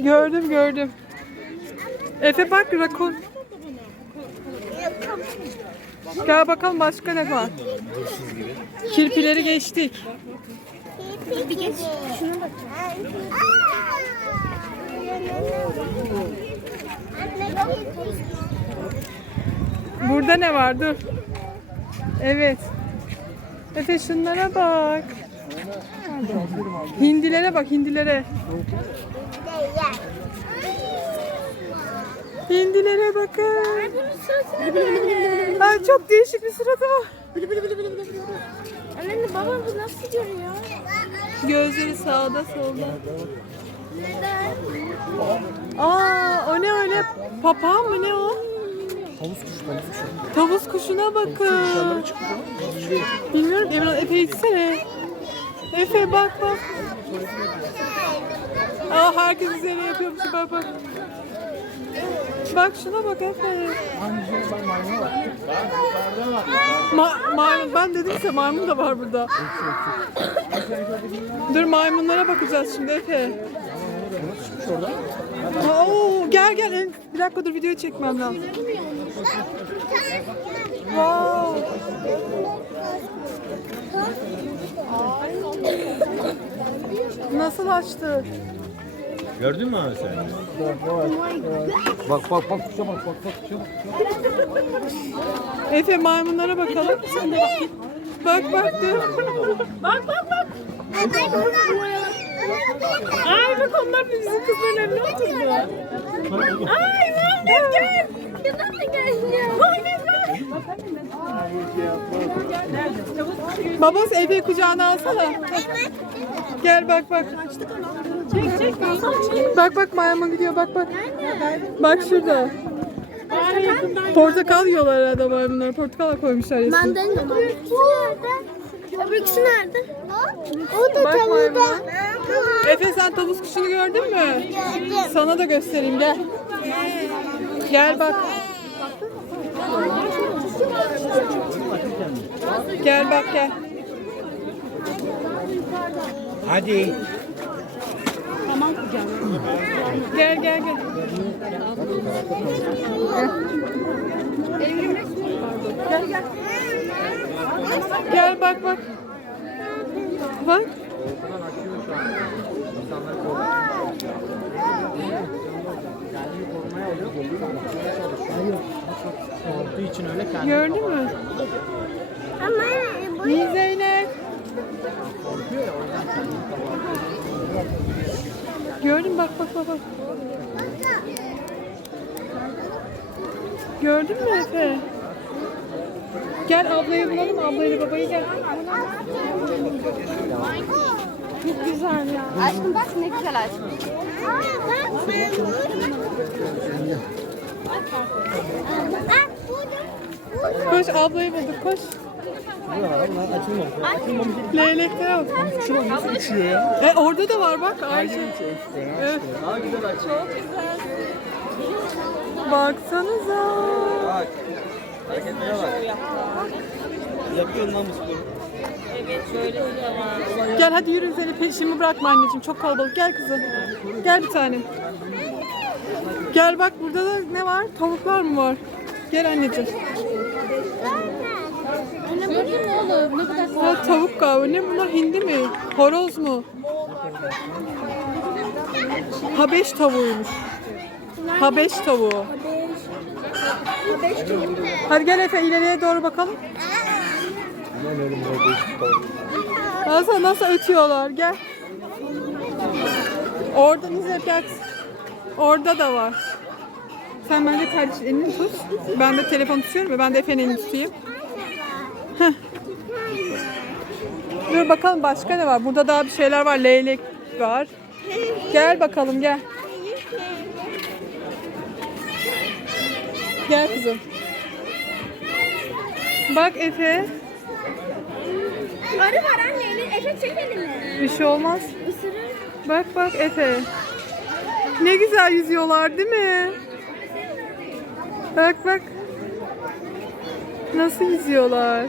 Gördüm gördüm. Efe bak rakun. Gel bakalım başka ne var. Kirpileri geçtik. Bir geç. Burada ne var dur. Evet. Efe şunlara bak. Hindilere bak hindilere. Hindilere bakın. Ay çok değişik bir suratı var. Anne babam bu nasıl görüyor? Gözleri sağda solda. Neden? Aa o ne öyle? Papağan mı ne o? Havuz kuşu, havuz kuşu. Tavus kuşuna bakın. Bilmiyorum Emre Efe içsene. Efe bak bak. Aa herkes üzerine yapıyormuş bak bak. Bak şuna bak Efe. Ma maymun ben dedim size maymun da var burada. Dur maymunlara bakacağız şimdi Efe. Oo, gel gel bir dakika dur video çekmem lazım. Wow. Nasıl açtı? Gördün mü abi sen? Bak bak bak kuşa bak bak bak kuşa bak. Efe maymunlara bakalım. Sen de bakayım. Bak bak dur. Bak bak bak. Ay bak onlar bizim kızların önüne oturdu. Ay Muhammed gel. Babası Efe kucağına alsana. Gel bak bak. Çek çek. Bak bak maymun gidiyor bak bak. Bak şurada. Portakal yiyorlar herhalde maymunlar. Portakal koymuşlar ya. Mandalina? Öbürküsü nerede? O da Bak maymuna. Efe sen tavus kuşunu gördün mü? Sana da göstereyim gel. Gel bak. Gel bak gel. Hadi. Gel gel gel. Gel gel. Gel bak bak. Bak. Gördün mü? Ama bu İyi Zeynep. Gördün bak bak bak bak. Gördün mü Efe? Gel ablayı bulalım, ablayla babayı gel. Çok güzel ya. Aşkım bak ne güzel açmış. Koş ablayı bulduk, koş. Leyleklere bak. Nasıl uçuyor ya? E orada da var bak Ayşe. Evet. Daha güzel açıyor. Baksanıza. Bak. Hareketlere bak. Yapıyorsun lan bu sporu. Gel hadi yürü seni peşimi bırakma anneciğim. Çok kalabalık. Gel kızım. Gel bir tanem. Gel bak burada da ne var? Tavuklar mı var? Gel anneciğim. Ha, tavuk galiba. Ne bunlar? Hindi mi? Horoz mu? Habeş tavuğuymuş. Habeş tavuğu. Hadi gel Efe ileriye doğru bakalım. Nasıl nasıl ötüyorlar gel. Oradan izle gel. Orada da var. Sen bence kardeş elini tut. Ben de telefon tutuyorum ya ben de Efe'nin elini tutayım. Heh. Dur bakalım başka ne var? Burada daha bir şeyler var. Leylek var. Gel bakalım gel. Gel kızım. Bak Efe. Arı var anne. Efe çekelim mi? Bir şey olmaz. Isırır. Bak bak Efe. Ne güzel yüzüyorlar değil mi? Bak bak. Nasıl yüzüyorlar?